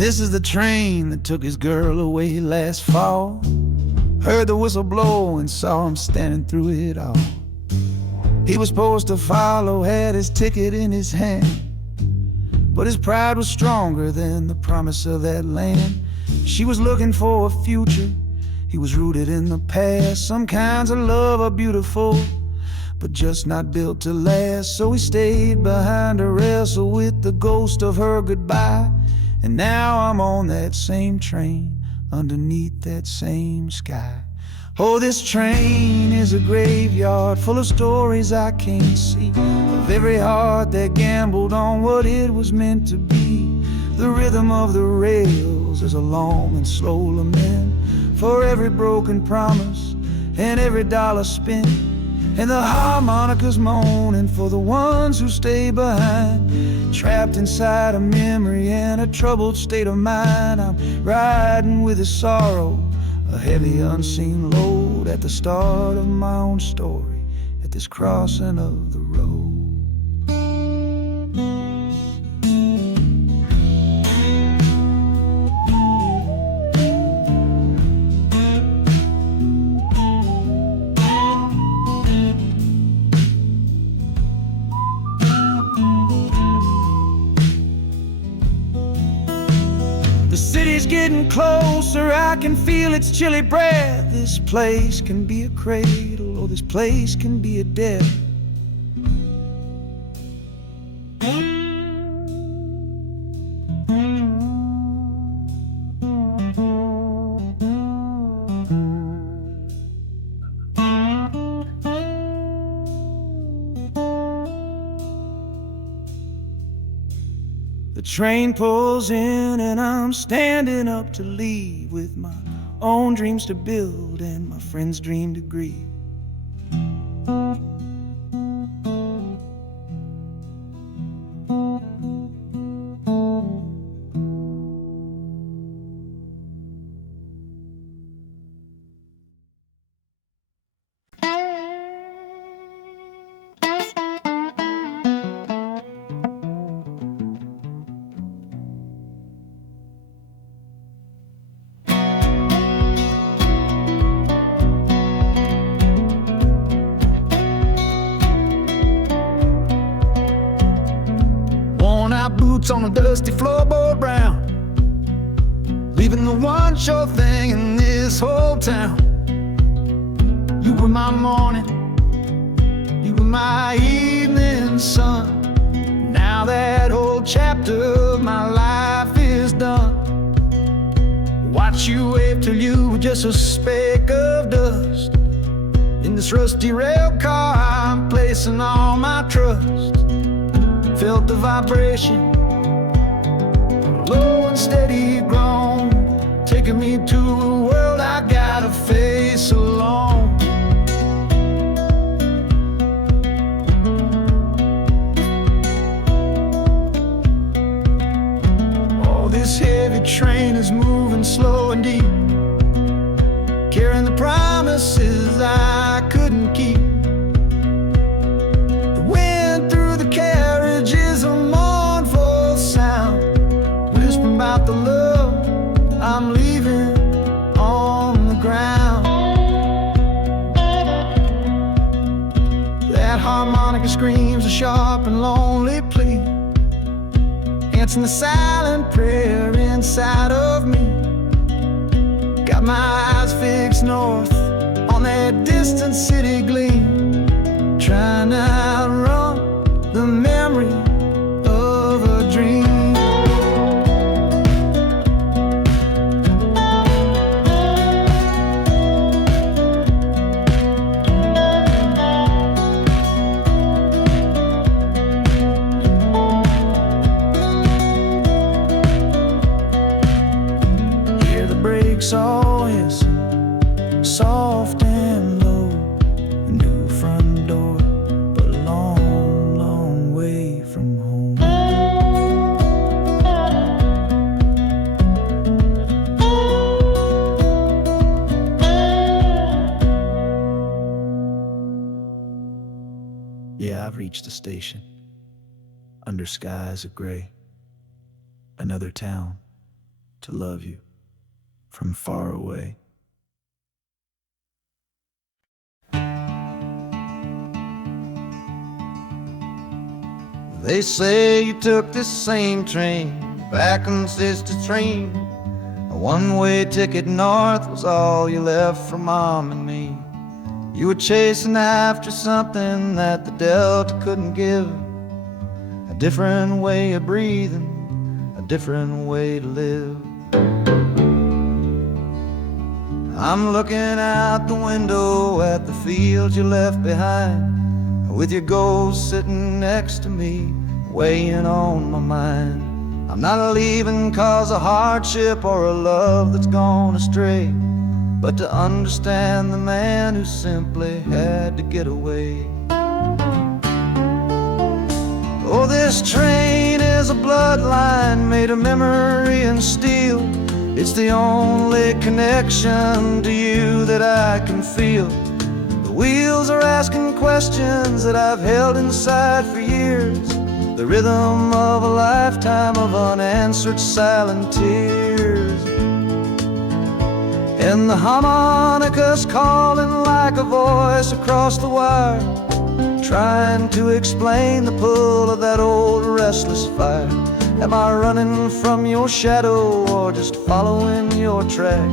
This is the train that took his girl away last fall. Heard the whistle blow and saw him standing through it all. He was supposed to follow, had his ticket in his hand, but his pride was stronger than the promise of that land. She was looking for a future, he was rooted in the past. Some kinds of love are beautiful, but just not built to last. So he stayed behind to wrestle with the ghost of her goodbye. And now I'm on that same train, underneath that same sky. Oh, this train is a graveyard full of stories I can't see, of every heart that gambled on what it was meant to be. The rhythm of the rails is a long and slow lament for every broken promise and every dollar spent, and the harmonicas moaning for the ones who stay behind, trapped inside a memory and a troubled state of mind. I'm riding with a sorrow, a heavy unseen load, at the start of my own story, at this crossing of the road. The city's getting closer, I can feel its chilly breath. This place can be a cradle, or this place can be a death. The train pulls in and I'm standing up to leave, with my own dreams to build and my friends' dream to grieve. Boots on a dusty floorboard brown, leaving the one sure thing in this whole town. You were my morning, you were my evening sun. Now that whole chapter of my life is done. Watch you wave till you were just a speck of dust. In this rusty rail car I'm placing all my trust. Felt the vibration, low and steady grown, taking me to a world I gotta face alone. Oh, this heavy train is moving slow and deep, carrying the promises I couldn't keep. The wind through the carriage is a mournful sound, whispering about the love I'm leaving on the ground. That harmonica screams a sharp and lonely plea, answering the silent prayer inside of me. Got my eyes fixed north on that distant city gleam, trying to outrun the memory of a dream. Hear the brakes all hiss, soft and low. A new front door, but a long, long way from home. Yeah, I've reached the station, under skies of gray. Another town, to love you from far away. They say you took this same train back on Sister Train. A one-way ticket north was all you left for Mom and me. You were chasing after something that the Delta couldn't give. A different way of breathing, a different way to live. I'm looking out the window at the fields you left behind, with your ghost sitting next to me, weighing on my mind. I'm not leaving cause of hardship or a love that's gone astray, but to understand the man who simply had to get away. Oh, this train is a bloodline made of memory and steel. It's the only connection to you that I can feel. The wheels are asking questions that I've held inside for years, the rhythm of a lifetime of unanswered silent tears. And the harmonica's calling like a voice across the wire, trying to explain the pull of that old restless fire. Am I running from your shadow or just following your track?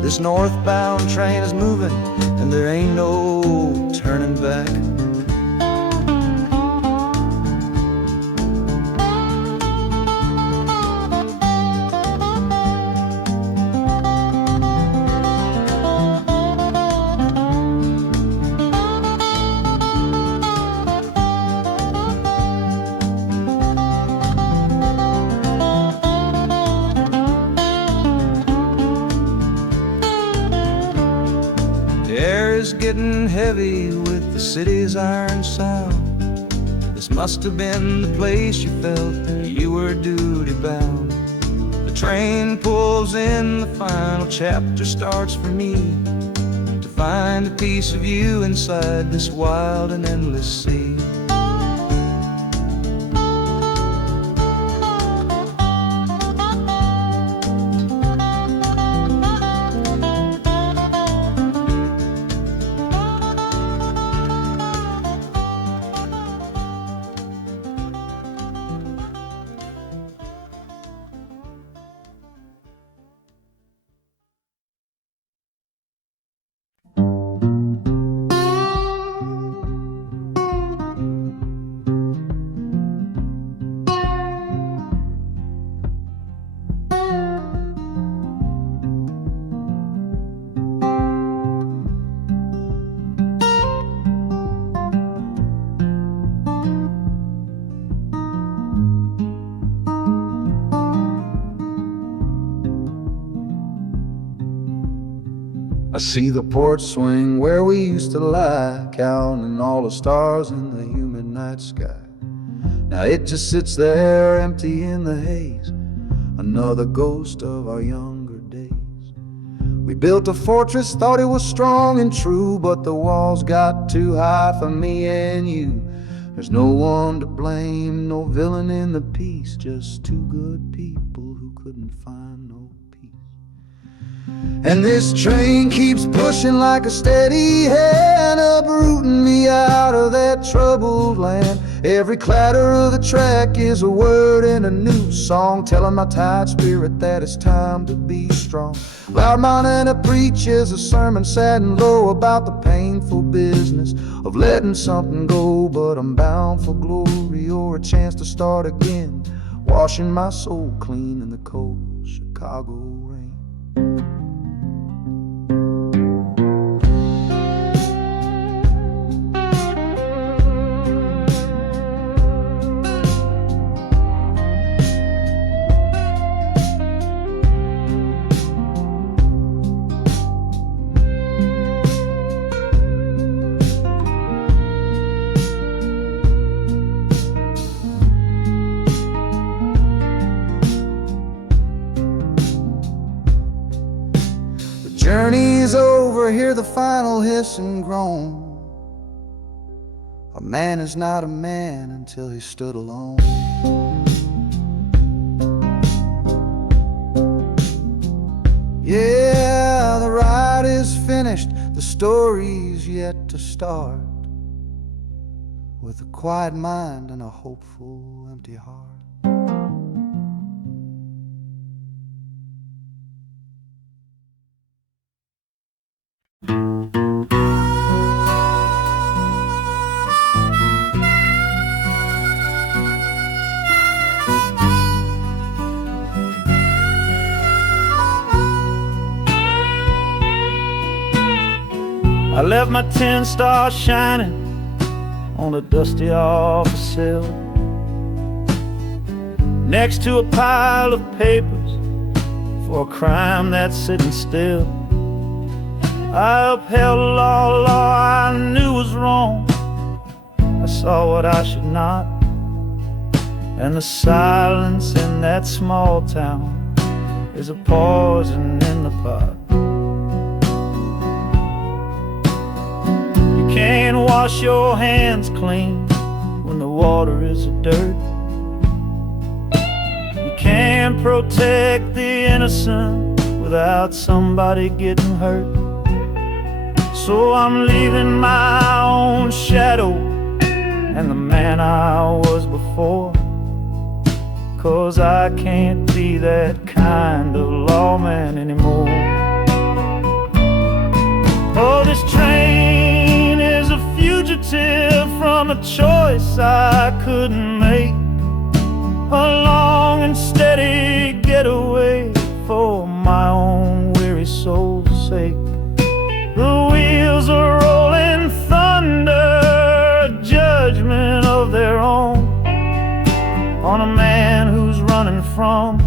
This northbound train is moving and there ain't no turning back. Getting heavy with the city's iron sound. This must have been the place you felt that you were duty bound. The train pulls in, the final chapter starts for me, to find a piece of you inside this wild and endless sea. I see the porch swing where we used to lie, counting all the stars in the humid night sky. Now it just sits there empty in the haze, another ghost of our younger days. We built a fortress, thought it was strong and true, but the walls got too high for me and you. There's no one to blame, no villain in the piece, just two good people who couldn't find no peace. And this train keeps pushing like a steady hand, uprooting me out of that troubled land. Every clatter of the track is a word in a new song, telling my tired spirit that it's time to be strong. Loud Montana preaches a sermon sad and low about the painful business of letting something go, but I'm bound for glory or a chance to start again, washing my soul clean in the cold Chicago rain. Journey's over, hear the final hiss and groan. A man is not a man until he stood alone. story's yet to start, with a quiet mind and a hopeful empty heart. I left my 10 stars shining on a dusty office sill, next to a pile of papers for a crime that's sitting still. I upheld a law I knew was wrong. I saw what I should not, and the silence in that small town is a poison in the pot. You can't wash your hands clean when the water is of dirt. You can't protect the innocent without somebody getting hurt. So I'm leaving my own shadow and the man I was before, 'cause I can't be that kind of lawman anymore. Oh, this train is a fugitive from a choice I couldn't make, a long and steady getaway for my own weary soul's sake. The wheels are rolling thunder, a judgment of their own, on a man who's running from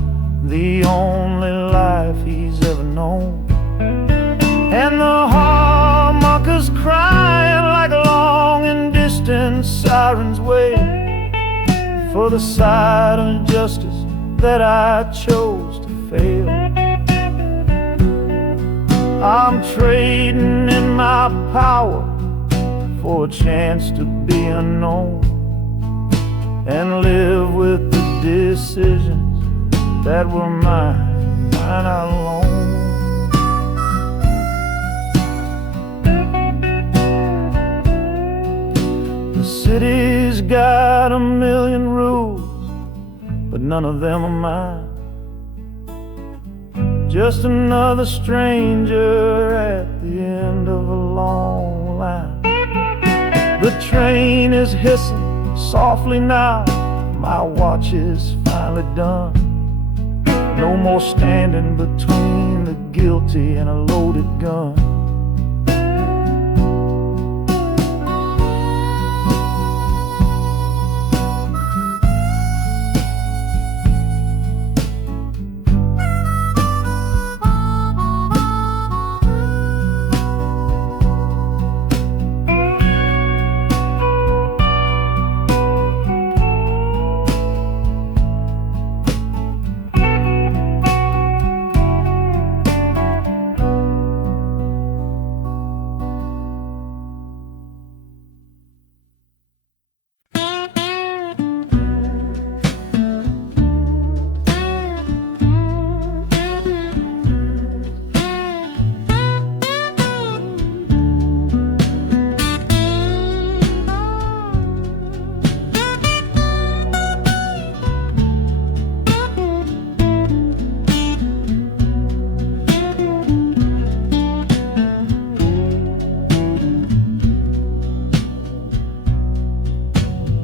the only life he's ever known. And the harmonicas crying like long and distant sirens wait for the side of justice that I chose to fail. I'm trading in my power for a chance to be unknown and live with the decisions that were mine alone. The city's got a million rules, but none of them are mine. Just another stranger at the end of a long line. The train is hissing softly now, my watch is finally done. No more standing between the guilty and a loaded gun.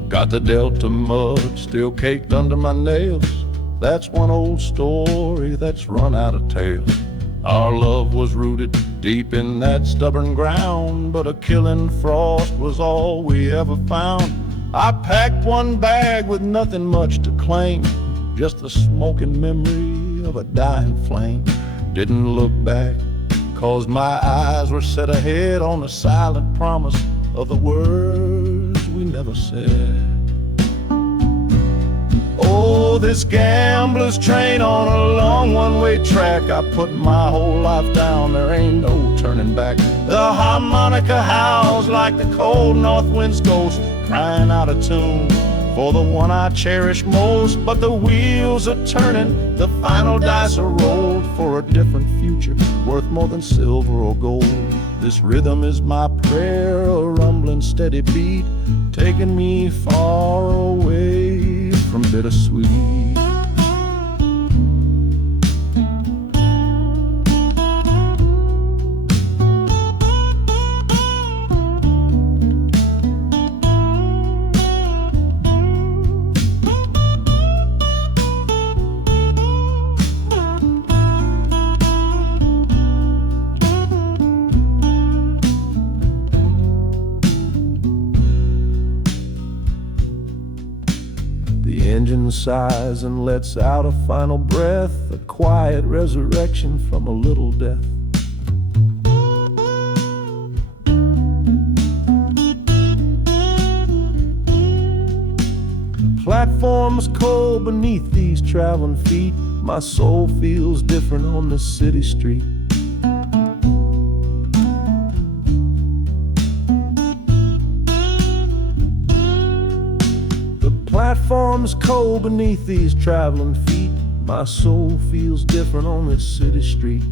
Got the Delta mud still caked under my nails. That's one old story that's run out of tales. Our love was rooted deep in that stubborn ground, but a killing frost was all we ever found. I packed one bag with nothing much to claim, just the smoking memory of a dying flame. Didn't look back, 'cause my eyes were set ahead on the silent promise of the words we never said. Oh, this gambler's train on a long one-way track. I put my whole life down, there ain't no turning back. The harmonica howls like the cold north wind's ghost, crying out of tune for the one I cherish most. But the wheels are turning, the final dice are rolled for a different future worth more than silver or gold. This rhythm is my prayer, a rumbling steady beat, taking me far away from bittersweet. The engine sighs and lets out a final breath, a quiet resurrection from a little death. The platform's cold beneath these traveling feet. My soul feels different on this city street. Platform's cold beneath these traveling feet. My soul feels different on this city street.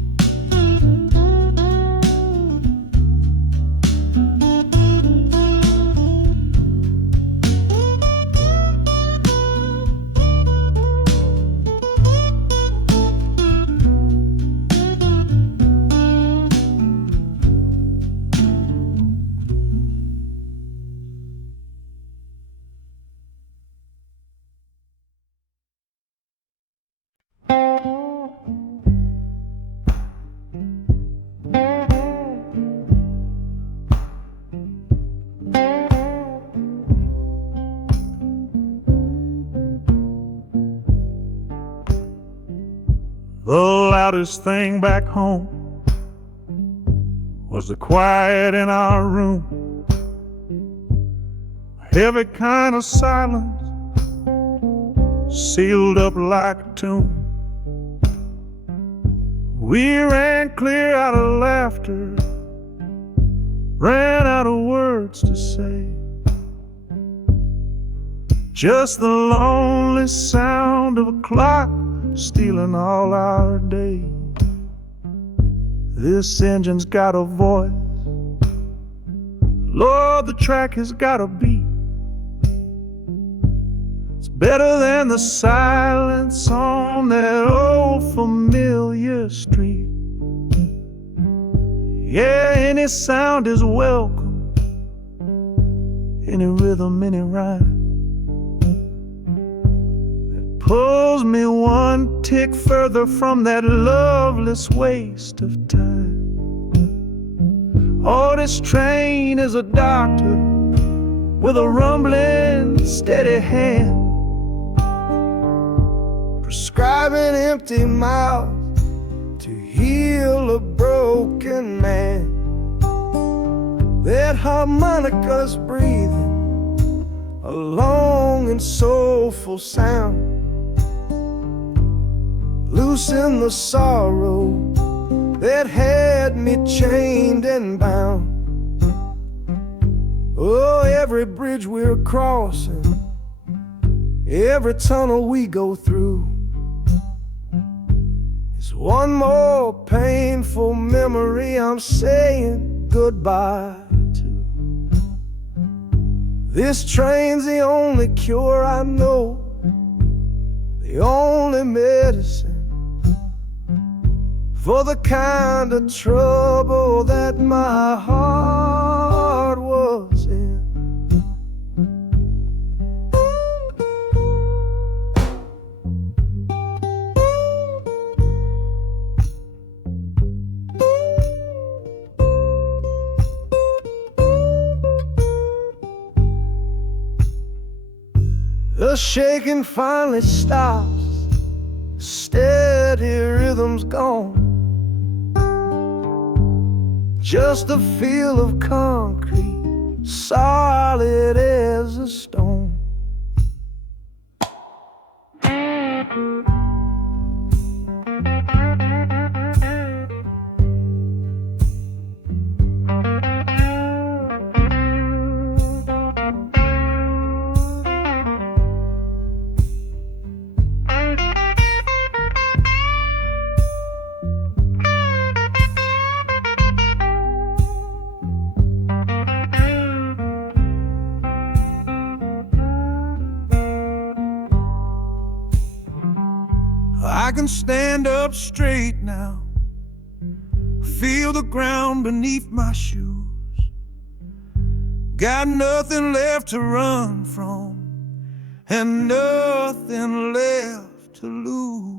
The loudest thing back home was the quiet in our room. A heavy kind of silence, sealed up like a tomb. We ran clear out of laughter, ran out of words to say. Just the lonely sound of a clock stealing all our day. This engine's got a voice, Lord, the track has got a beat. It's better than the silence on that old familiar street. Yeah, any sound is welcome, any rhythm, any rhyme. Pulls me one tick further from that loveless waste of time. Oh, this train is a doctor with a rumbling, steady hand, prescribing empty mouths to heal a broken man. That harmonica's breathing a long and soulful sound. Loosen the sorrow that had me chained and bound. Oh, every bridge we're crossing, every tunnel we go through is one more painful memory I'm saying goodbye to. This train's the only cure I know, the only medicine for the kind of trouble that my heart was in. The shaking finally stops, steady rhythm's gone. Just a feel of concrete, solid as a stone. I can stand up straight now, feel the ground beneath my shoes. Got nothing left to run from and nothing left to lose.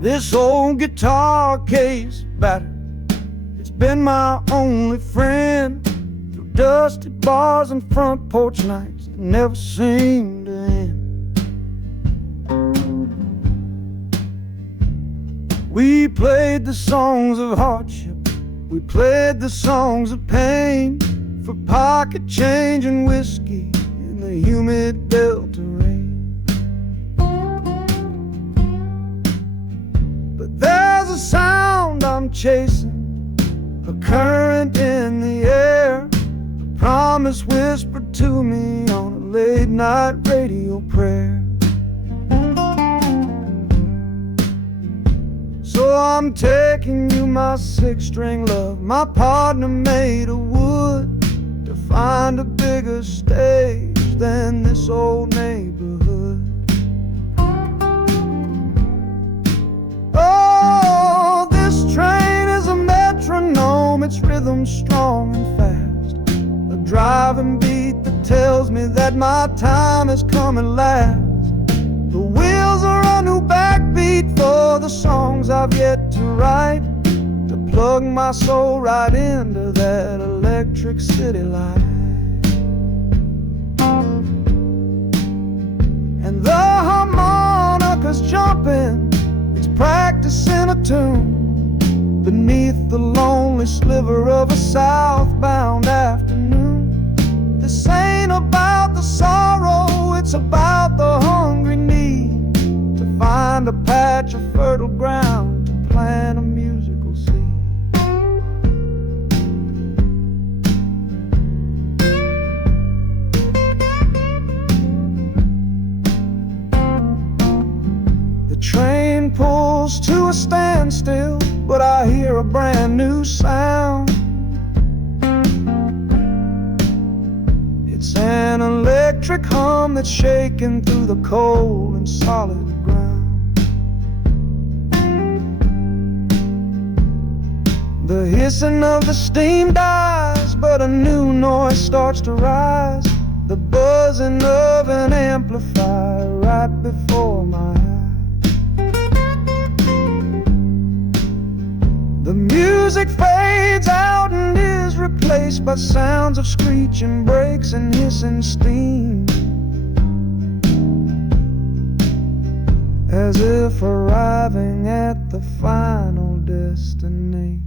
This old guitar case battered, it's been my only friend through dusty bars and front porch nights that never seem to end. We played the songs of hardship, we played the songs of pain, for pocket change and whiskey in the humid Delta rain. There's a sound I'm chasing, a current in the air, a promise whispered to me on a late night radio prayer. So I'm taking you, my six-string love, my partner made of wood, to find a bigger stage than this old neighborhood. Oh, this train is a metronome, its rhythm strong and fast, a driving beat that tells me that my time is coming last. The wheels are a new backbeat for the songs I've yet to write, to plug my soul right into that electric city light. And the harmonica's jumping, practicing a tune beneath the lonely sliver of a southbound afternoon. This ain't about the sorrow, it's about the hungry need to find a patch of fertile ground to plant a musical seed. The train pulls to a standstill, but I hear a brand new sound. It's an electric hum that's shaking through the cold and solid ground. The hissing of the steam dies, but a new noise starts to rise, the buzzing of an amplifier right before my eyes. The music fades out and is replaced by sounds of screeching brakes and hissing steam, as if arriving at the final destination.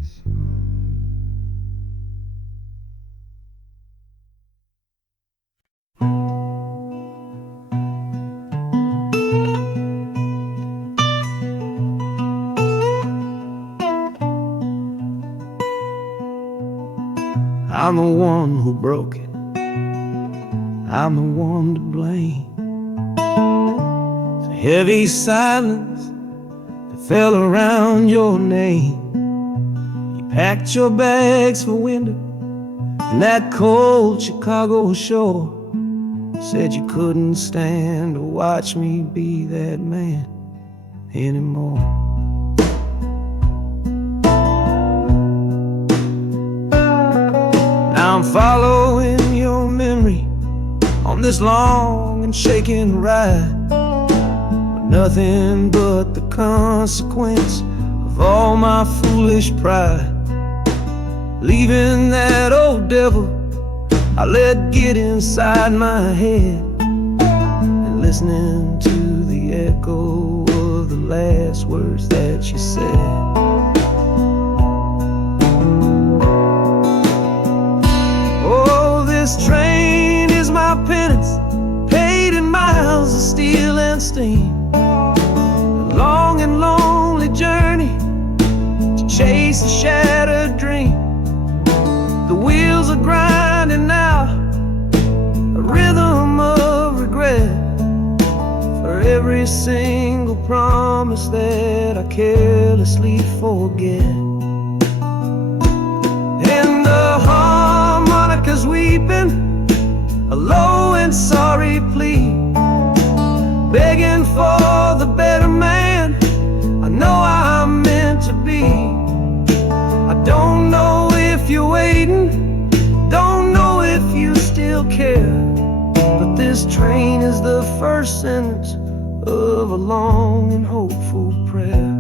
I'm the one who broke it, I'm the one to blame. The heavy silence that fell around your name. You packed your bags for winter in that cold Chicago shore. Said you couldn't stand to watch me be that man anymore. I'm following your memory on this long and shaking ride, but nothing but the consequence of all my foolish pride. Leaving that old devil I let get inside my head, and listening to the echo of the last words that you said. This train is my penance, paid in miles of steel and steam. A long and lonely journey to chase a shattered dream. The wheels are grinding now, a rhythm of regret for every single promise promise that I carelessly forget. And the harmonica's weeping, a low and sorry plea, begging for the better man I know I'm meant to be. I don't know if you're waiting, don't know if you still care, but this train is the first sentence of a long and hopeful prayer.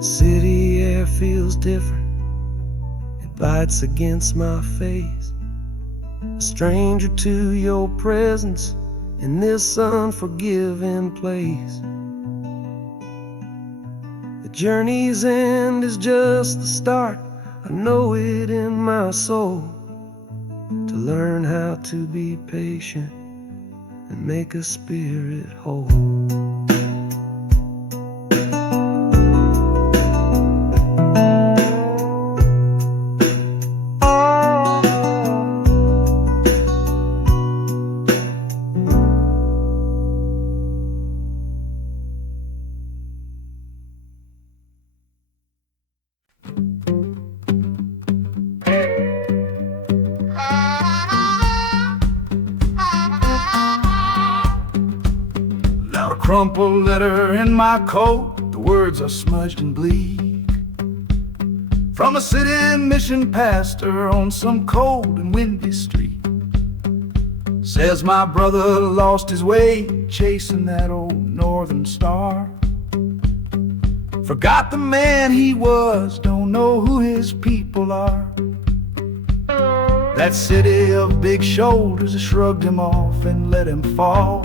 City air feels different, it bites against my face. A stranger to your presence in this unforgiving place. The journey's end is just the start, I know it in my soul. To learn how to be patient and make a spirit whole. Now a crumpled letter in my coat, the words are smudged and bleak, from a city mission pastor on some cold and windy street. Says my brother lost his way chasing that old northern star. Forgot the man he was, don't know who his people are. That city of big shoulders has shrugged him off and let him fall.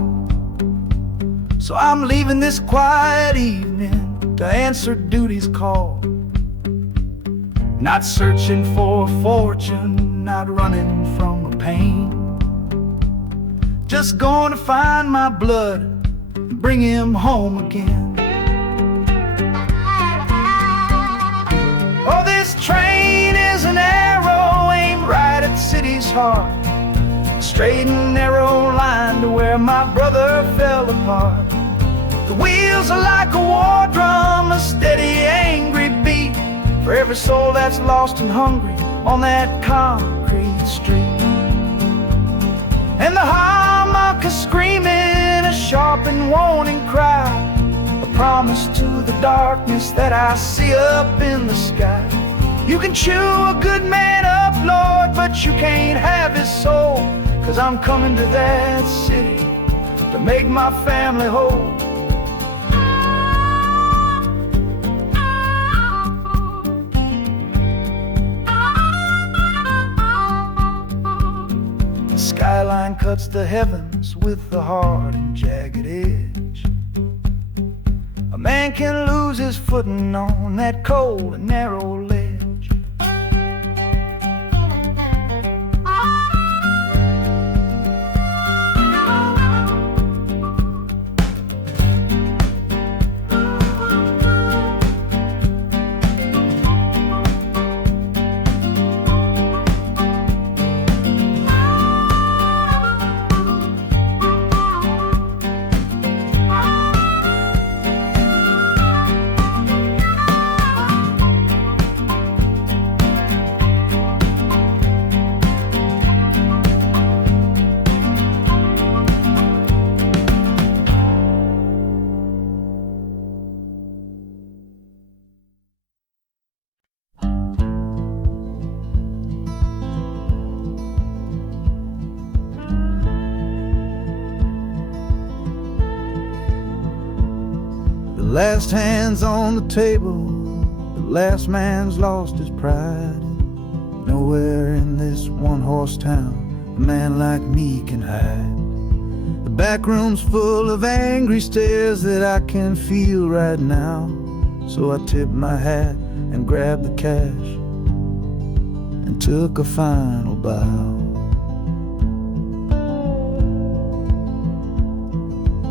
So I'm leaving this quiet evening to answer duty's call. Not searching for a fortune, not running from a pain. Just going to find my blood and bring him home again. Oh, this train is an arrow aimed right at the city's heart, a straight and narrow line to where my brother fell apart. The wheels are like a war drum, a steady, angry beat for every soul that's lost and hungry on that concrete street. And the harmonica screaming a sharp and warning cry, a promise to the darkness that I see up in the sky. You can chew a good man up, Lord, but you can't have his soul, 'cause I'm coming to that city to make my family whole. The skyline cuts the heavens with the hard and jagged edge. A man can lose his footing on that cold and narrow ledge. The last hand's on the table, the last man's lost his pride. Nowhere in this one-horse town a man like me can hide. The back room's full of angry stares that I can feel right now. So I tipped my hat and grabbed the cash and took a final bow.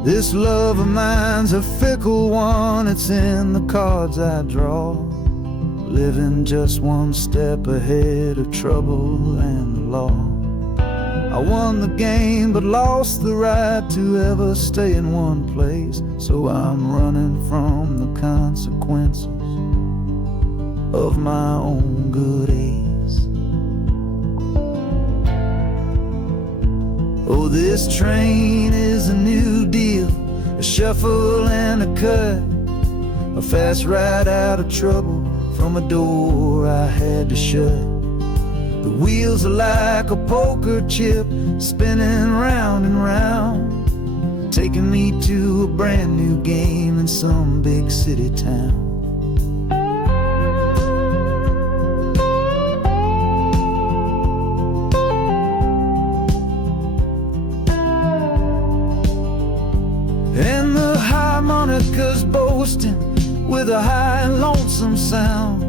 This love of mine's a fickle one, it's in the cards I draw. Living just one step ahead of trouble and the law. I won the game but lost the right to ever stay in one place. So I'm running from the consequences of my own good ace. Oh, this train is a new deal, a shuffle and a cut, a fast ride out of trouble from a door I had to shut. The wheels are like a poker chip, spinning round and round, taking me to a brand new game in some big city town. And the harmonica's boasting with a high and lonesome sound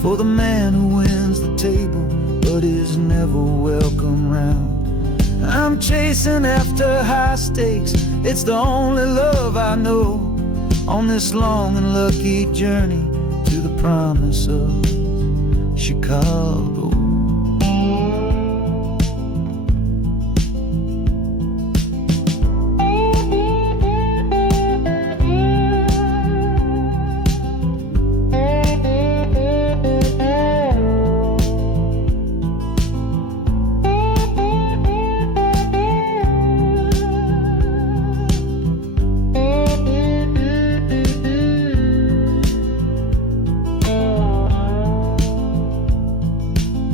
for the man who wins the table but is never welcome round. I'm chasing after high stakes, it's the only love I know on this long and lucky journey to the promise of Chicago.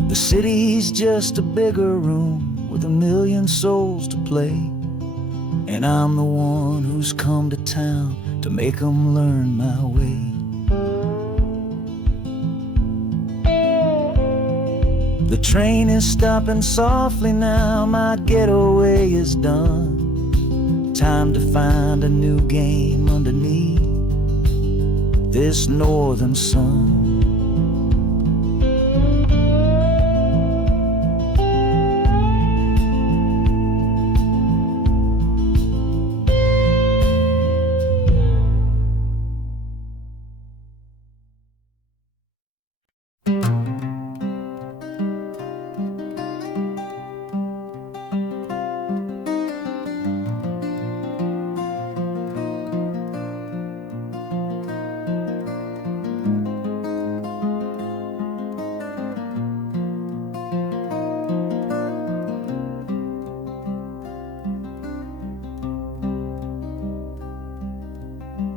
The city's just a bigger room with a million souls to play, and I'm the one who's come to town to make them learn my way. The train is stopping softly now, my getaway is done. Time to find a new game underneath this northern sun.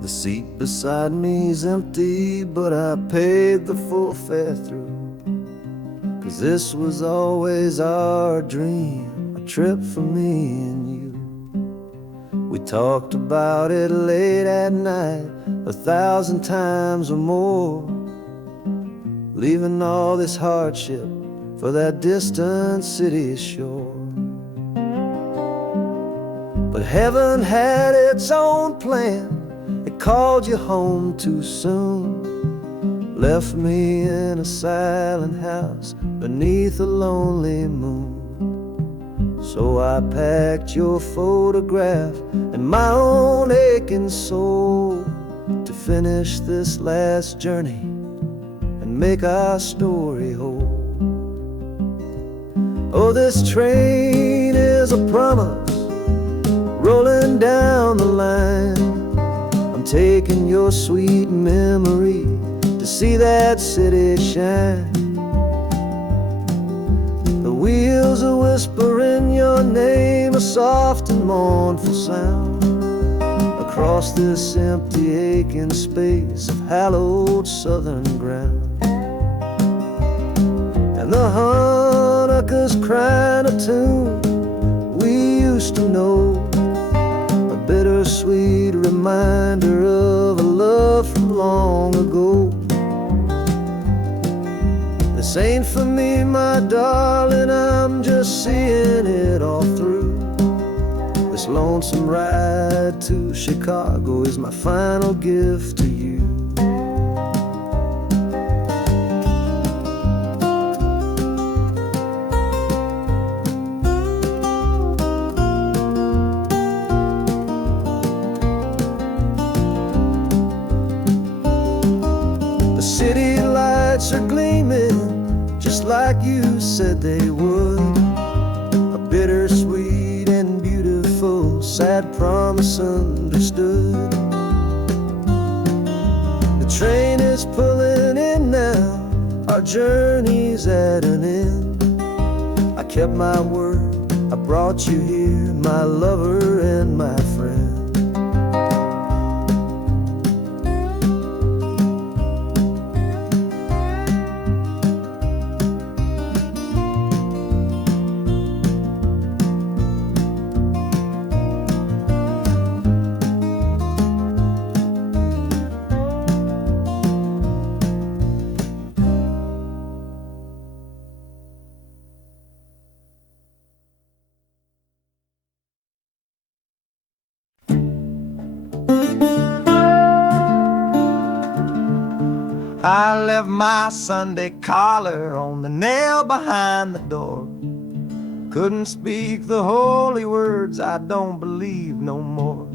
The seat beside me's empty, but I paid the full fare through. 'Cause this was always our dream, a trip for me and you. We talked about it late at night, 1,000 times or more, leaving all this hardship for that distant city shore. But heaven had its own plan, it called you home too soon, left me in a silent house beneath a lonely moon. So I packed your photograph and my own aching soul to finish this last journey and make our story whole. Oh, this train is a promise rolling down the line. I'm taking your sweet memory to see that city shine. The wheels are whispering your name, a soft and mournful sound, across this empty aching space of hallowed southern ground. And the harmonicas crying a tune we used to know, a bittersweet reminder of a love from long ago. This ain't for me, my darling, I'm just seeing it all through. This This lonesome ride to Chicago is my final gift to you. The city lights are gleaming just like you said they would. A bittersweet and beautiful sad promise understood. The train is pulling in now, our journey's at an end. I kept my word, I brought you here, my lover and my friend. I left my Sunday collar on the nail behind the door. Couldn't speak the holy words, I don't believe no more.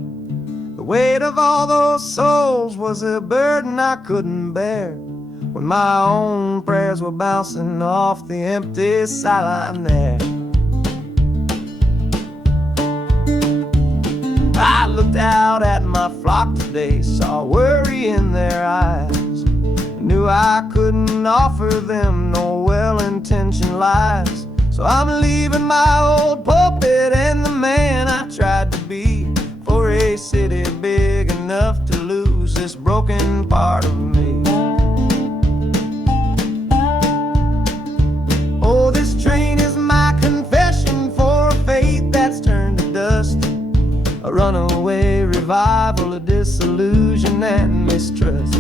The weight of all those souls was a burden I couldn't bear, when my own prayers were bouncing off the empty sideline there. I looked out at my flock today, saw worry in their eyes. Knew I couldn't offer them no well-intentioned lies. So I'm leaving my old pulpit and the man I tried to be, for a city big enough to lose this broken part of me. Oh, this train is my confession for a faith that's turned to dust, a runaway revival of disillusion and mistrust.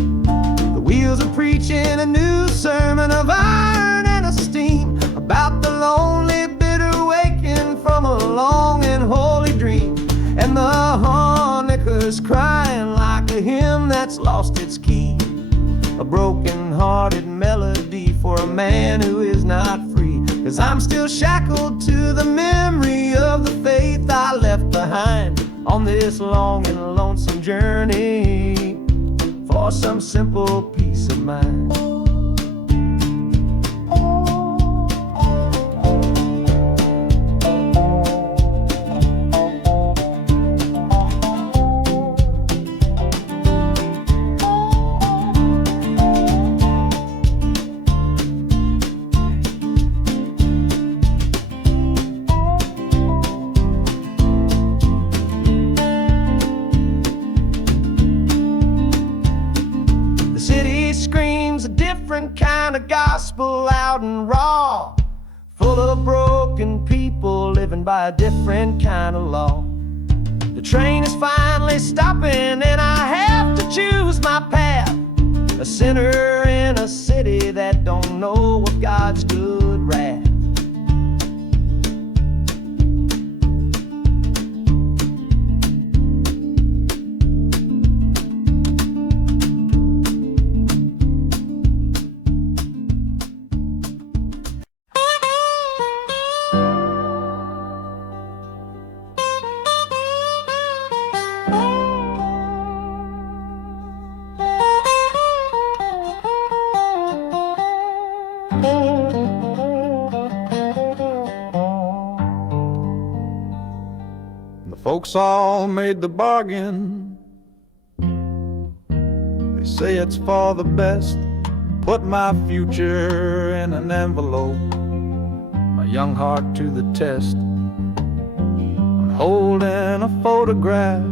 The wheels are preaching a new sermon of iron and of steam, about the lonely, bitter waking from a long and holy dream. And the harmonicas crying like a hymn that's lost its key, a broken-hearted melody for a man who is not free. 'Cause I'm still shackled to the memory of the faith I left behind on this long and lonesome journey for some simple peace of mind. Kind of gospel, loud and raw, full of broken people living by a different kind of law. The train is finally stopping and I have to choose my path, a sinner in a city that don't know of God's good wrath. Folks all made the bargain. They say it's for the best. Put my future in an envelope, my young heart to the test. I'm holding a photograph,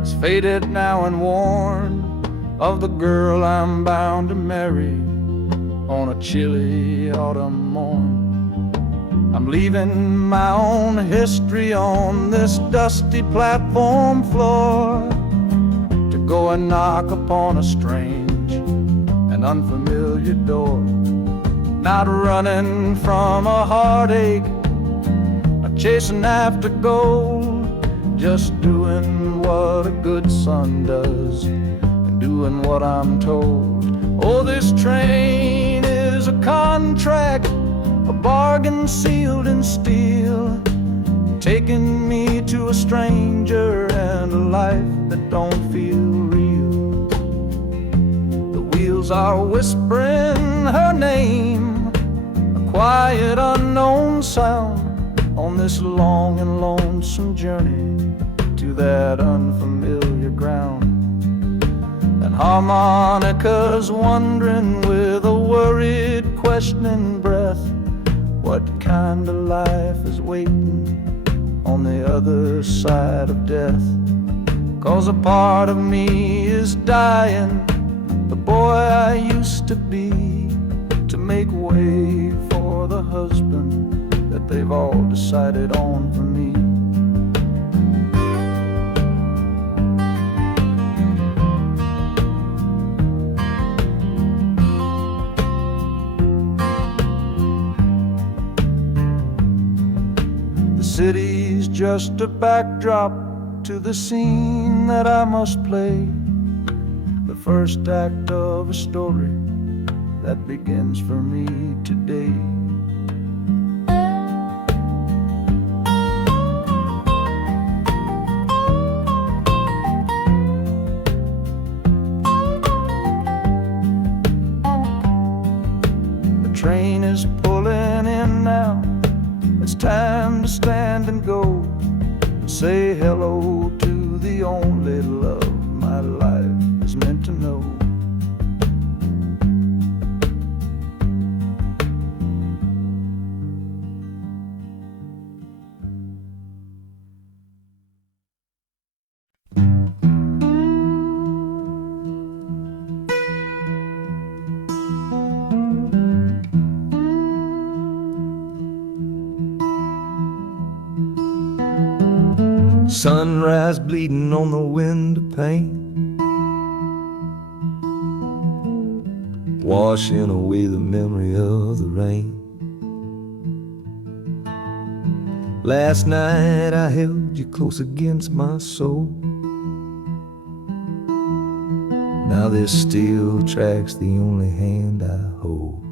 it's faded now and worn, of the girl I'm bound to marry on a chilly autumn morn. I'm leaving my own history on this dusty platform floor, to go and knock upon a strange and unfamiliar door. Not running from a heartache, not chasing after gold, just doing what a good son does, and doing what I'm told. Oh, this train is a contract, a bargain sealed in steel, taking me to a stranger and a life that don't feel real. The wheels are whispering her name, a quiet unknown sound, on this long and lonesome journey to that unfamiliar ground. And harmonicas wondering with a worried, questioning breath, what kind of life is waiting on the other side of death. 'Cause a part of me is dying, the boy I used to be, to make way for the husband that they've all decided on for me. The city's just a backdrop to the scene that I must play, the first act of a story that begins for me today. The train is pulling in now, it's time to stand and go, and say hello to the only love my life is meant to know. Sunrise bleeding on the window pane, washing away the memory of the rain. Last night I held you close against my soul. Now this steel track's the only hand I hold.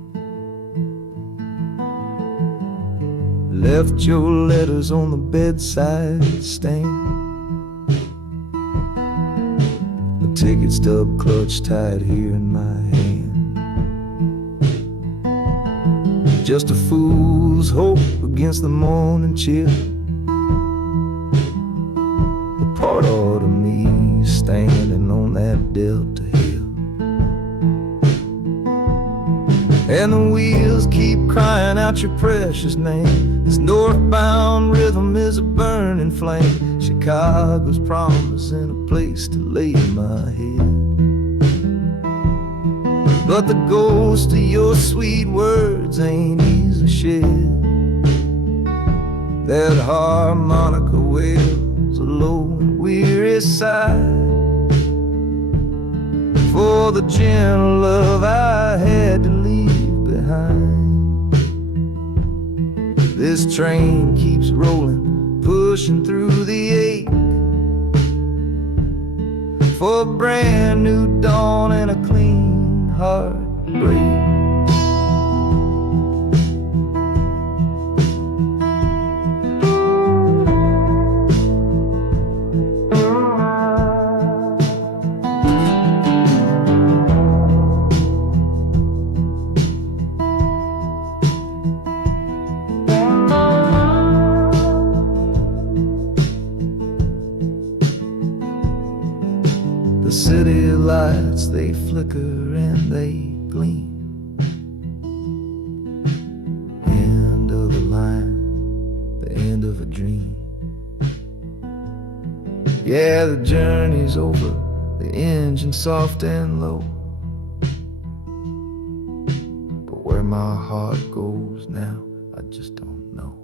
Left your letters on the bedside stand, the ticket stub clutched tight here in my hand. Just a fool's hope against the morning chill, the part of me standing on that Delta hill. And the wheels keep crying out your precious name. This northbound rhythm is a burning flame, Chicago's promising a place to lay my head. But the ghost of your sweet words ain't easy shed. That harmonica wails a low and weary sigh for the gentle love I had to leave behind. This train keeps rolling, pushing through the ache, for a brand new dawn and a clean heartbreak. The city lights, they flicker and they gleam. End of a line, the end of a dream. Yeah, the journey's over, the engine soft and low, but where my heart goes now, I just don't know.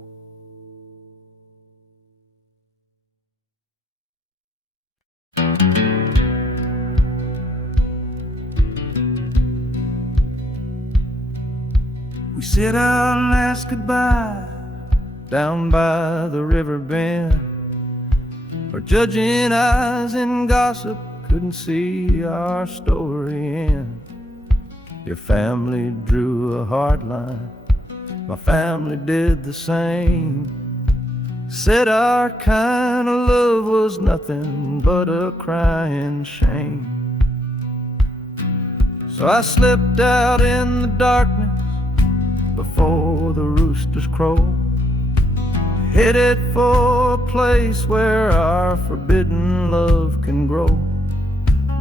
We said our last goodbye down by the river bend, or judging eyes and gossip couldn't see our story end. Your family drew a hard line, my family did the same. Said our kind of love was nothing but a crying shame. So I slipped out in the darkness before the roosters crow, headed for a place where our forbidden love can grow.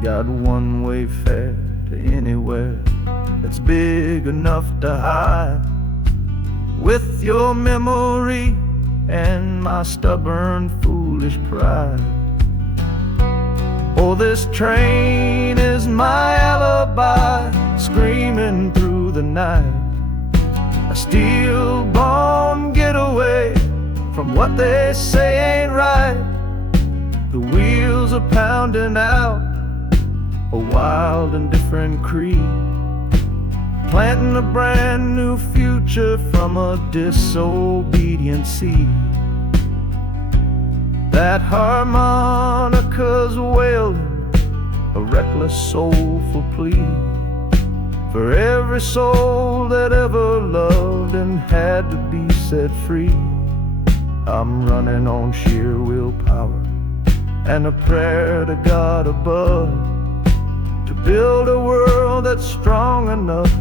Got one-way fare to anywhere that's big enough to hide, with your memory and my stubborn, foolish pride. Oh, this train is my alibi, screaming through the night, a steel-born getaway from what they say ain't right. The wheels are pounding out a wild and different creed, planting a brand new future from a disobedient seed. That harmonica's wailing a reckless, soulful plea for every soul that ever loved and had to be set free. I'm running on sheer willpower and a prayer to God above, to build a world that's strong enough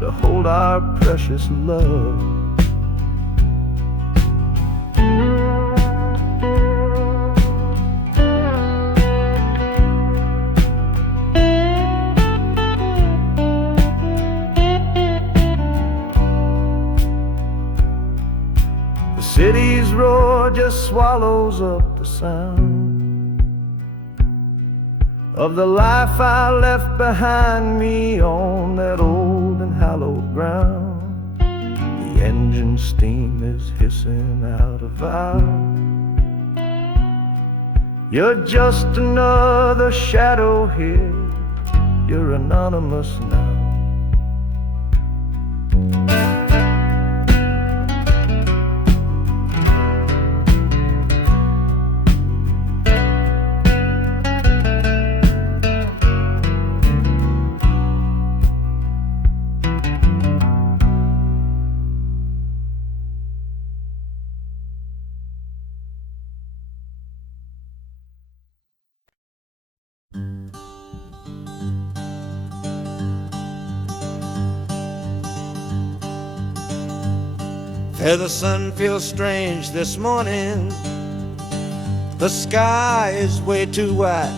to hold our precious love. The city's roar just swallows up the sound of the life I left behind me on that old and hallowed ground. The engine steam is hissing out of valve. You're just another shadow here, you're anonymous now. The sun feels strange this morning, the sky is way too wide.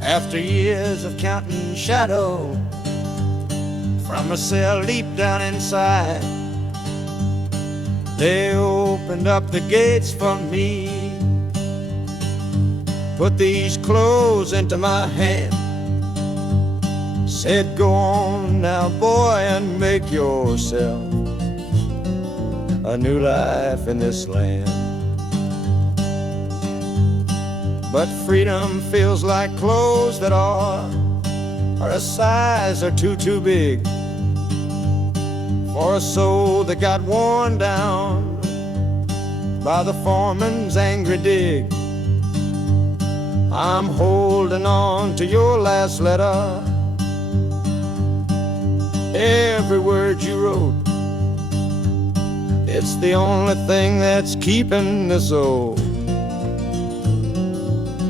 After years of counting shadow from a cell deep down inside, they opened up the gates for me, put these clothes into my hand, said go on now boy and make yourself a new life in this land. But freedom feels like clothes that are a size or two big for a soul that got worn down by the foreman's angry dig. I'm holding on to your last letter, every word you wrote. It's the only thing that's keeping this old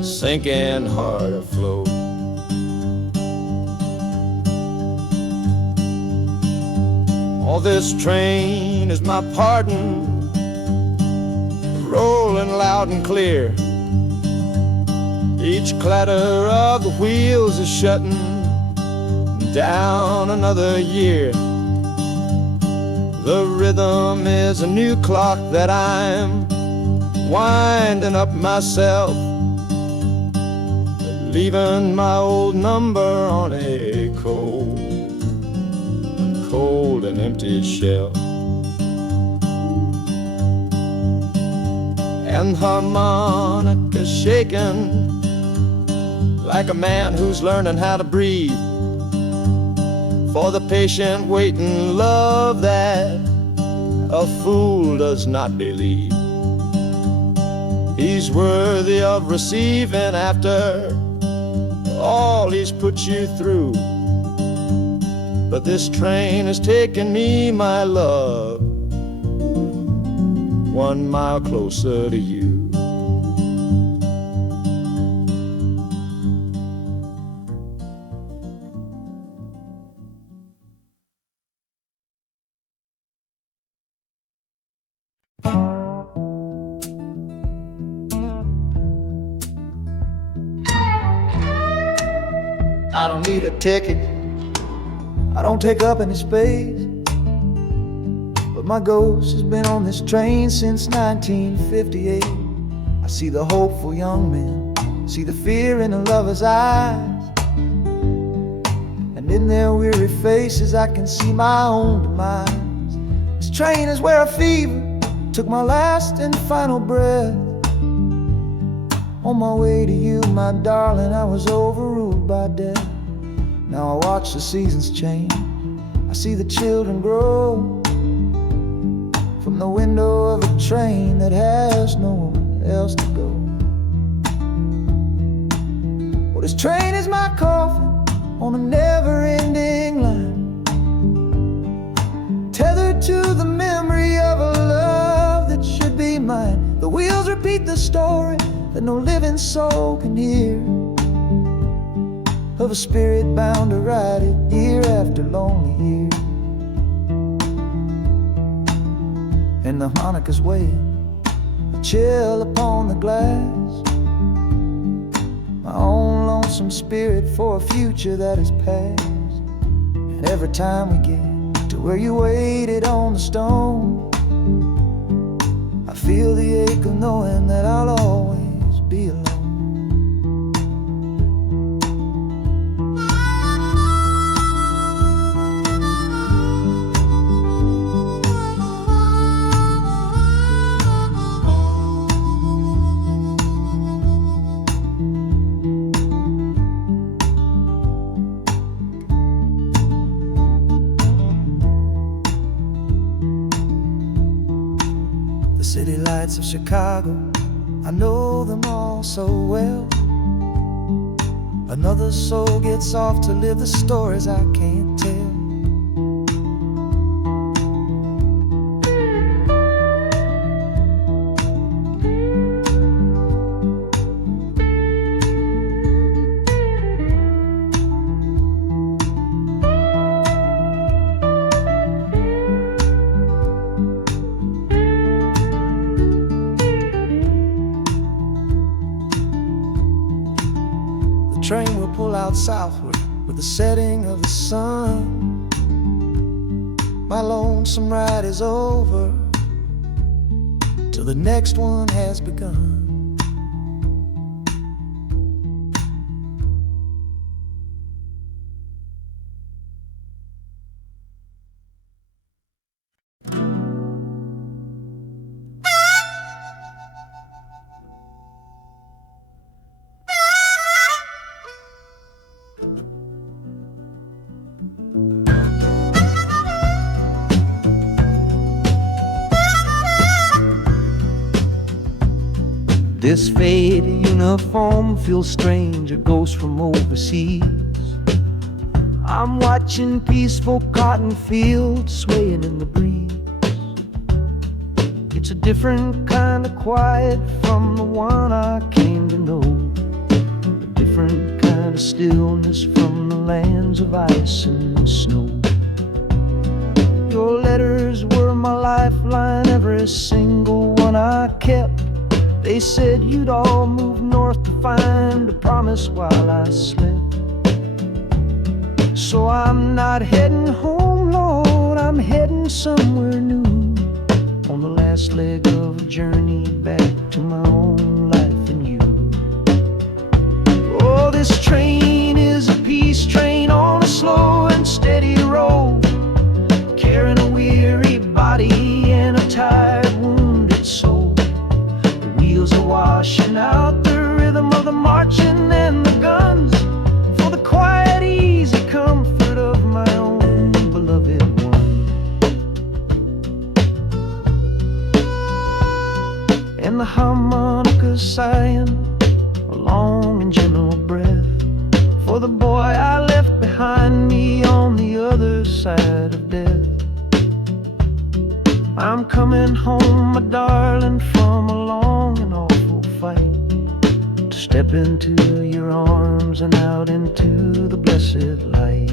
sinking heart afloat. Oh, this train is my pardon, rolling loud and clear. Each clatter of the wheels is shutting down another year. The rhythm is a new clock that I'm winding up myself, leaving my old number on a cold and empty shelf. And harmonica's shaking like a man who's learning how to breathe for the patient waiting love that a fool does not believe. He's worthy of receiving after all he's put you through. But this train has taken me, my love, 1 mile closer to you. I don't need a ticket, I don't take up any space, but my ghost has been on this train since 1958. I see the hopeful young men, see the fear in the lovers' eyes, and in their weary faces I can see my own demise. This train is where a fever took my last and final breath. On my way to you, my darling, I was overruled by death. Now I watch the seasons change, I see the children grow, from the window of a train that has nowhere else to go. Well, this train is my coffin on a never-ending line, tethered to the memory of a love that should be mine. The wheels repeat the story that no living soul can hear, of a spirit bound to ride it year after lonely year. And the harmonicas wail, a chill upon the glass, my own lonesome spirit for a future that is past. And every time we get to where you waited on the stone, I feel the ache of knowing that I'll always be alone. City lights of Chicago, I know them all so well. Another soul gets off to live the stories I can't tell. The train will pull out southward with the setting of the sun. My lonesome ride is over till the next one has begun. This faded uniform feels strange, a ghost from overseas. I'm watching peaceful cotton fields swaying in the breeze. It's a different kind of quiet from the one I came to know, a different kind of stillness from the lands of ice and snow. Your letters were my lifeline, every single one I kept. They said you'd all move north to find a promise while I slept. So I'm not heading home, Lord, I'm heading somewhere new, on the last leg of a journey back to my own life and you. Oh, this train is a peace train on a slow and steady road, carrying a weary body and a tired, wounded soul. The wheels are washing out the rhythm of the marching and the guns, for the quiet, easy comfort of my own beloved one. And the harmony into your arms and out into the blessed light.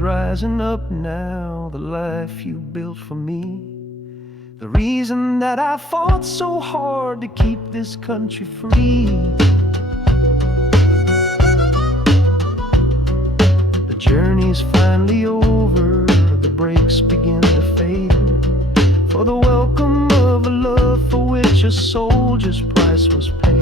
Rising up now, the life you built for me, the reason that I fought so hard to keep this country free. The journey's finally over, the brakes begin to fade, for the welcome of a love for which a soldier's price was paid.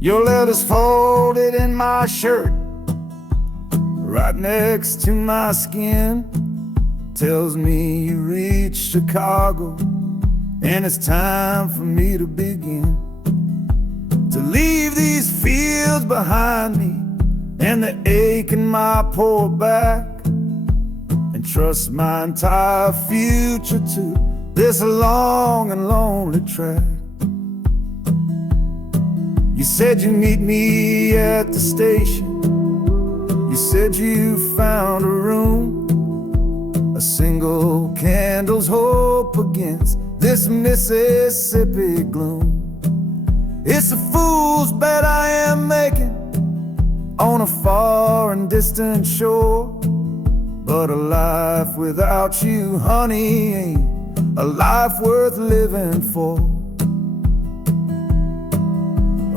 Your letter's folded in my shirt, right next to my skin. Tells me you reached Chicago, and it's time for me to begin. To leave these fields behind me, and the ache in my poor back, and trust my entire future to this long and lonely track. You said you'd meet me at the station. You said you found a room, a single candle's hope against this Mississippi gloom. It's a fool's bet I am making on a far and distant shore, but a life without you, honey, ain't a life worth living for.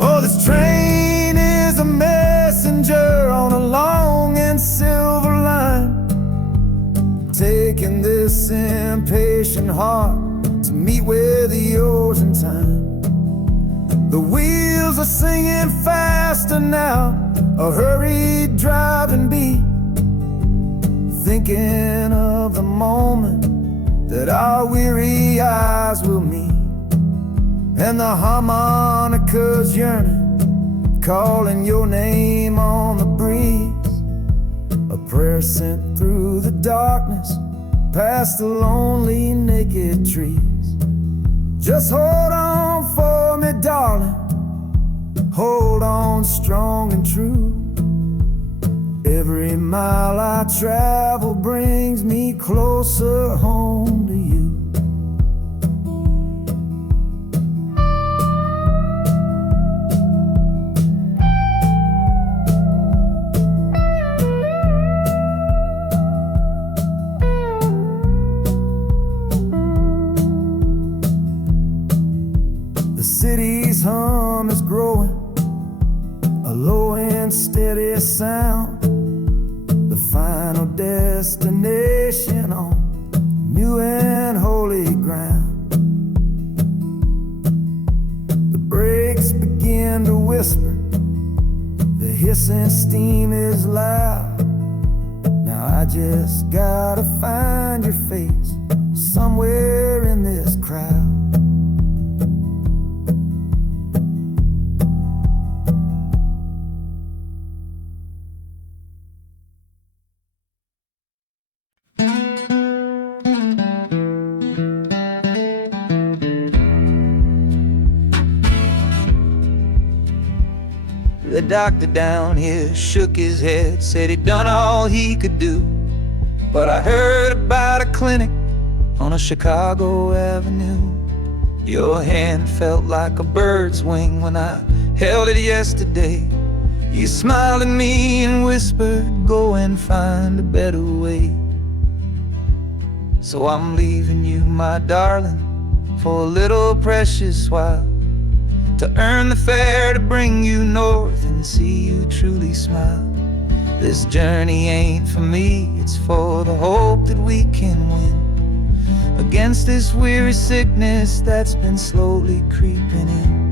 Oh, this train is a messenger on a long and silver line, taking this impatient heart to meet with yours in time. The wheels are singing faster now, a hurried driving beat, thinking of the moment that our weary eyes will meet. And the harmonica's yearning, calling your name on the breeze, a prayer sent through the darkness, past the lonely naked trees. Just hold on for me, darling, hold on strong and true. Every mile I travel brings me closer home to you. The city's hum is growing, a low and steady sound, the final destination on new and holy ground. The brakes begin to whisper, the hissing steam is loud. Now I just gotta find your face somewhere in this crowd. The doctor down here shook his head, said he'd done all he could do. But I heard about a clinic on a Chicago avenue. Your hand felt like a bird's wing when I held it yesterday. You smiled at me and whispered, go and find a better way. So I'm leaving you, my darling, for a little precious while, to earn the fare to bring you north and see you truly smile. This journey ain't for me, it's for the hope that we can win against this weary sickness that's been slowly creeping in.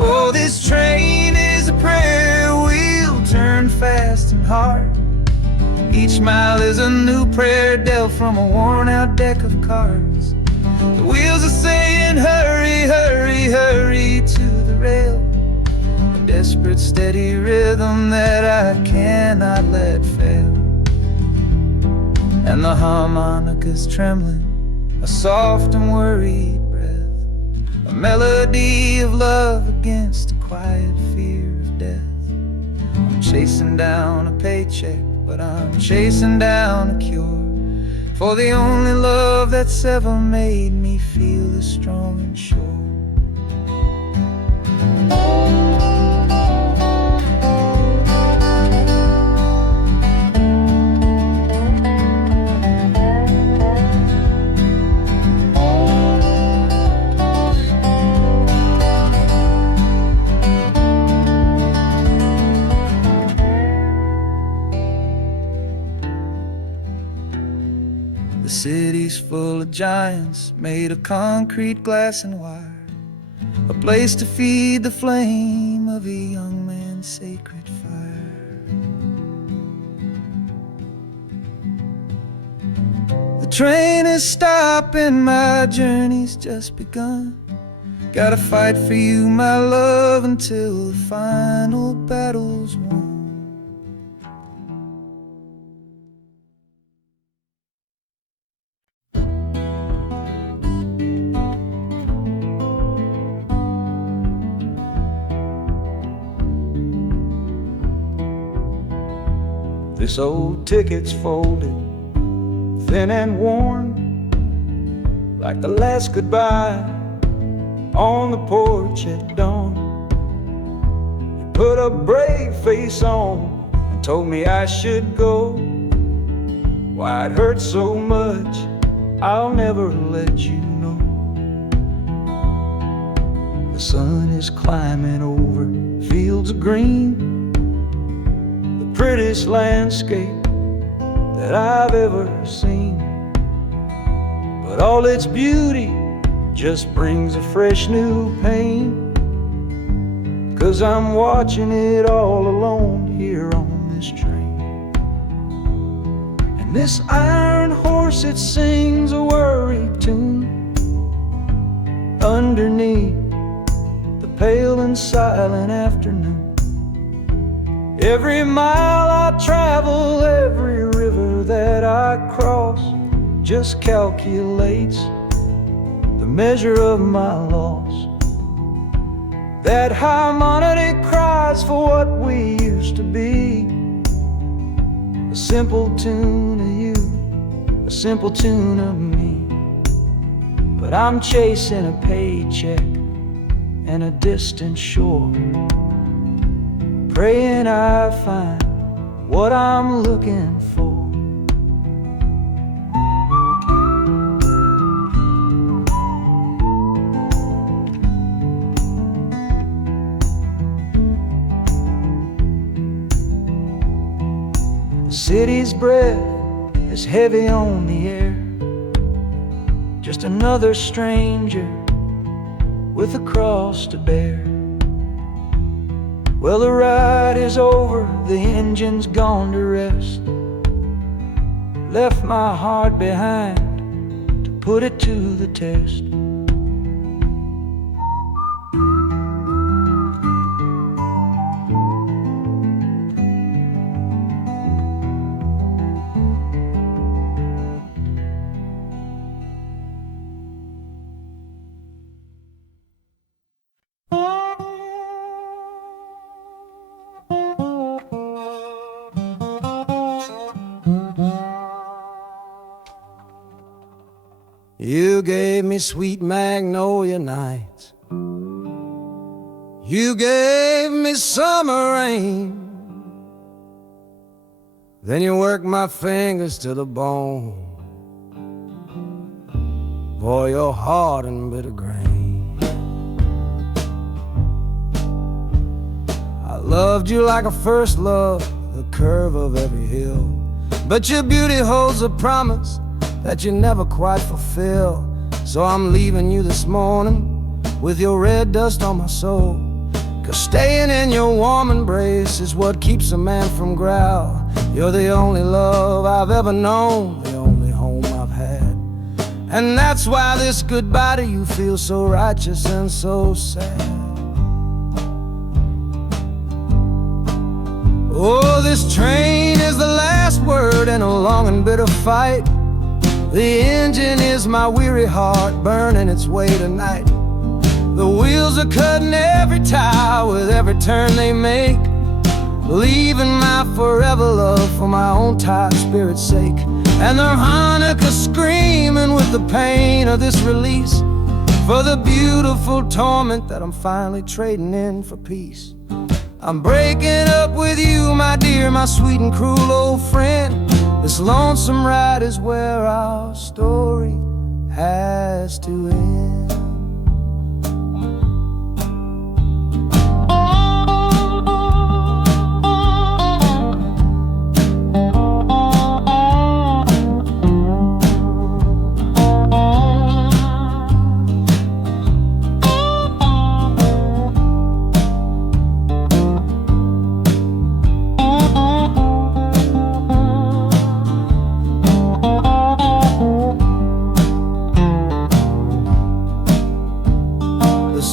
Oh, this train is a prayer wheel, turn fast and hard. Each mile is a new prayer dealt from a worn-out deck of cards. The wheels are saying, hurry, hurry, hurry to the rail. A desperate, steady rhythm that I cannot let fail. And the harmonica's trembling, a soft and worried breath, a melody of love against a quiet fear of death. I'm chasing down a paycheck, but I'm chasing down a cure for the only love that's ever made me feel this strong and sure. The city's full of giants made of concrete, glass, and wire, a place to feed the flame of a young man's sacred fire. The train is stopping, my journey's just begun. Gotta fight for you, my love, until the final battle's won. This old ticket's folded, thin and worn, like the last goodbye on the porch at dawn. You put a brave face on and told me I should go. Why it hurts so much, I'll never let you know. The sun is climbing over fields of green, prettiest landscape that I've ever seen. But all its beauty just brings a fresh new pain, 'cause I'm watching it all alone here on this train. And this iron horse, it sings a worry tune underneath the pale and silent afternoon. Every mile I travel, every river that I cross, just calculates the measure of my loss. That harmonic cries for what we used to be, a simple tune of you, a simple tune of me. But I'm chasing a paycheck and a distant shore, praying I find what I'm looking for. The city's breath is heavy on the air, just another stranger with a cross to bear. Well, the ride is over, the engine's gone to rest, left my heart behind to put it to the test. me sweet magnolia nights. You gave me summer rain. Then you worked my fingers to the bone. Boy, you're hard and bitter grain. I loved you like a first love, the curve of every hill. But your beauty holds a promise that you never quite fulfill. So I'm leaving you this morning with your red dust on my soul. 'Cause staying in your warm embrace is what keeps a man from growl. You're the only love I've ever known, the only home I've had. And that's why this goodbye to you feels so righteous and so sad. Oh, this train is the last word in a long and bitter fight. The engine is my weary heart burning its way tonight. The wheels are cutting every tire with every turn they make, leaving my forever love for my own tired spirit's sake. And the harmonica screaming with the pain of this release, for the beautiful torment that I'm finally trading in for peace. I'm breaking up with you, my dear, my sweet and cruel old friend. This lonesome ride is where our story has to end.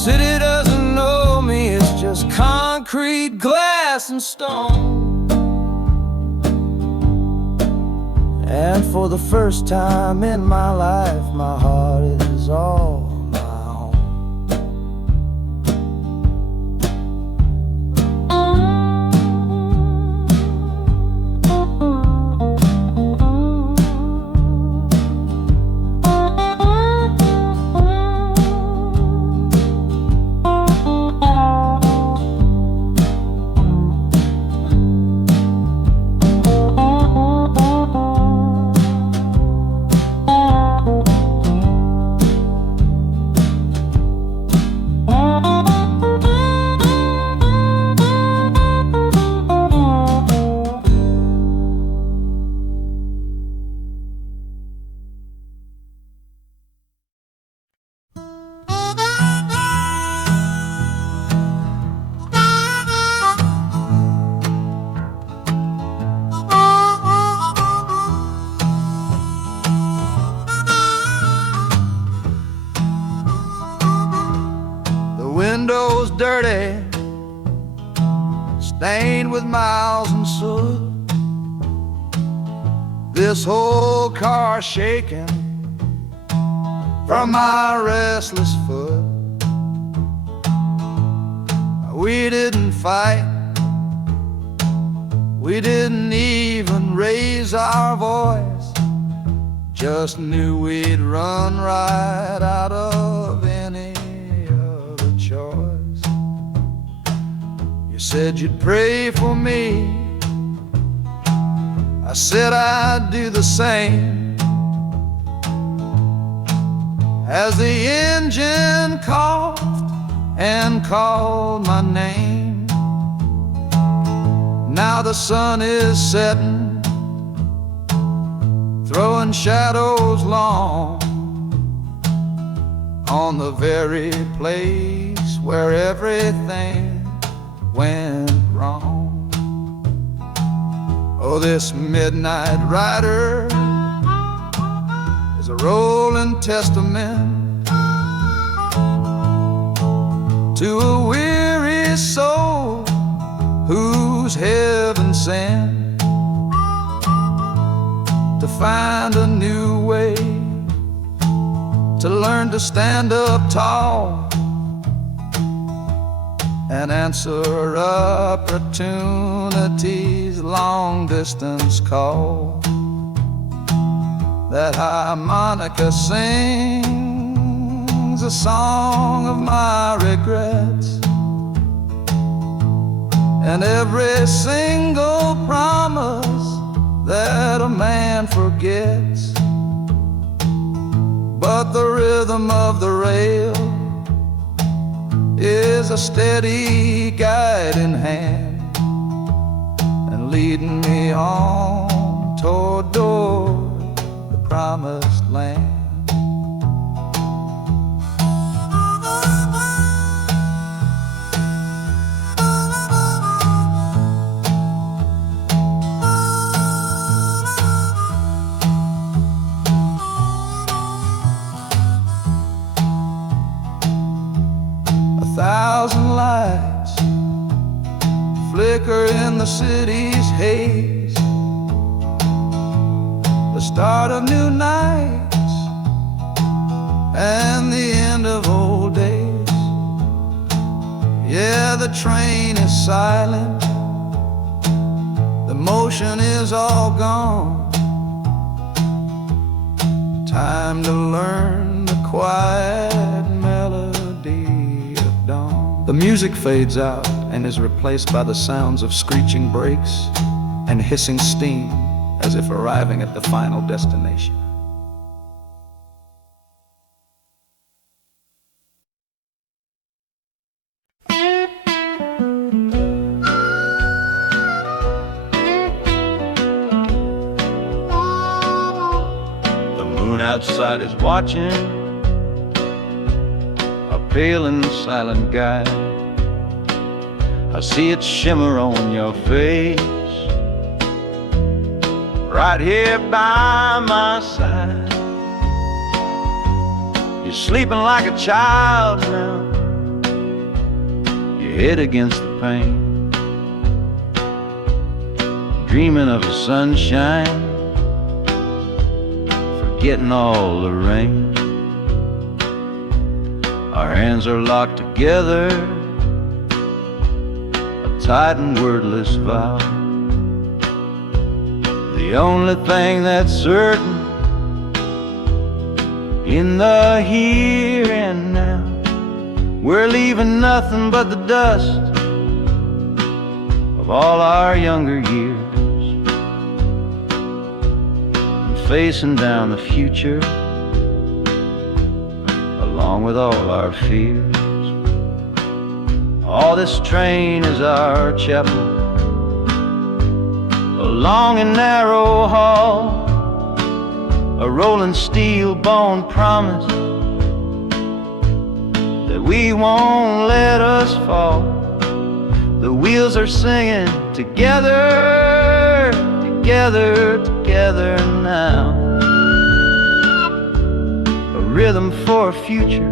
City doesn't know me, it's just concrete, glass, and stone. And for the first time in my life, my heart is all my own. Windows dirty, stained with miles and soot. This whole car shaking from my restless foot. We didn't fight, we didn't even raise our voice, just knew we'd run right out of any other choice. You said you'd pray for me, I said I'd do the same. As the engine coughed and called my name, now the sun is setting, throwing shadows long on the very place where everything went wrong. Oh, this midnight rider is a rolling testament to a weary soul whose heaven sent to find a new way, to learn to stand up tall and answer opportunity's long distance call. That harmonica sings song's a song of my regrets, and every single promise that a man forgets. But the rhythm of the rail is a steady guiding hand, and leading me on toward the promised land. 1,000 lights flicker in the city's haze, the start of new nights and the end of old days. Yeah, the train is silent, the motion is all gone. Time to learn the quiet melody of dawn. The music fades out and is replaced by the sounds of screeching brakes and hissing steam, as if arriving at the final destination. The moon outside is watching, a pale and silent guide. I see it shimmer on your face, right here by my side. You're sleeping like a child now, your head against the pane, dreaming of the sunshine, forgetting all the rain. Our hands are locked together, tight and wordless vow. The only thing that's certain in the here and now, we're leaving nothing but the dust of all our younger years, and facing down the future along with all our fears. Oh, this train is our chapel, a long and narrow hall, a rolling steel bone promise that we won't let us fall. The wheels are singing together, together, together now, a rhythm for a future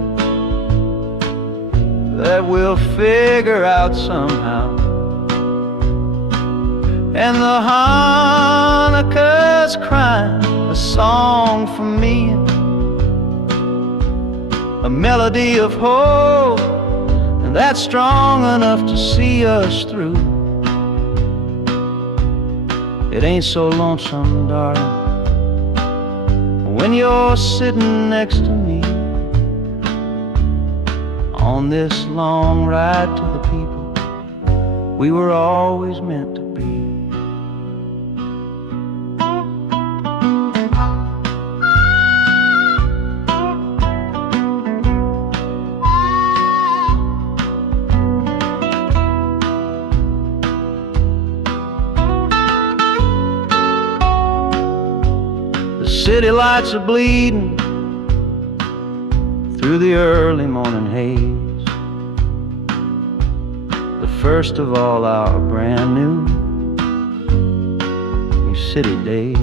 that we'll figure out somehow. And the Hanukkah's crying a song for me, a melody of hope, and that's strong enough to see us through. It ain't so lonesome, darling, when you're sitting next to me on this long ride to the people we were always meant to be. The city lights are bleeding through the early morning haze, the first of all our brand new city days.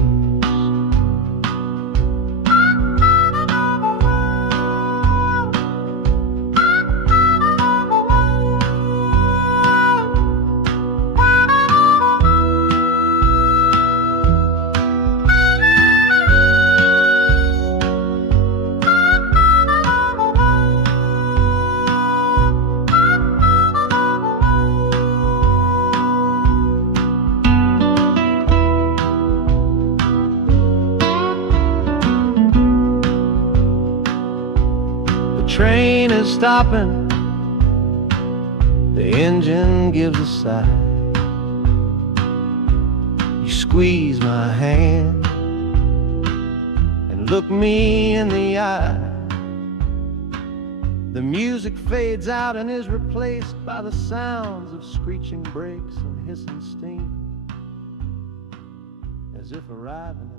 is stopping, the engine gives a sigh. You squeeze my hand and look me in the eye. The music fades out and is replaced by the sounds of screeching brakes and hissing steam, as if arriving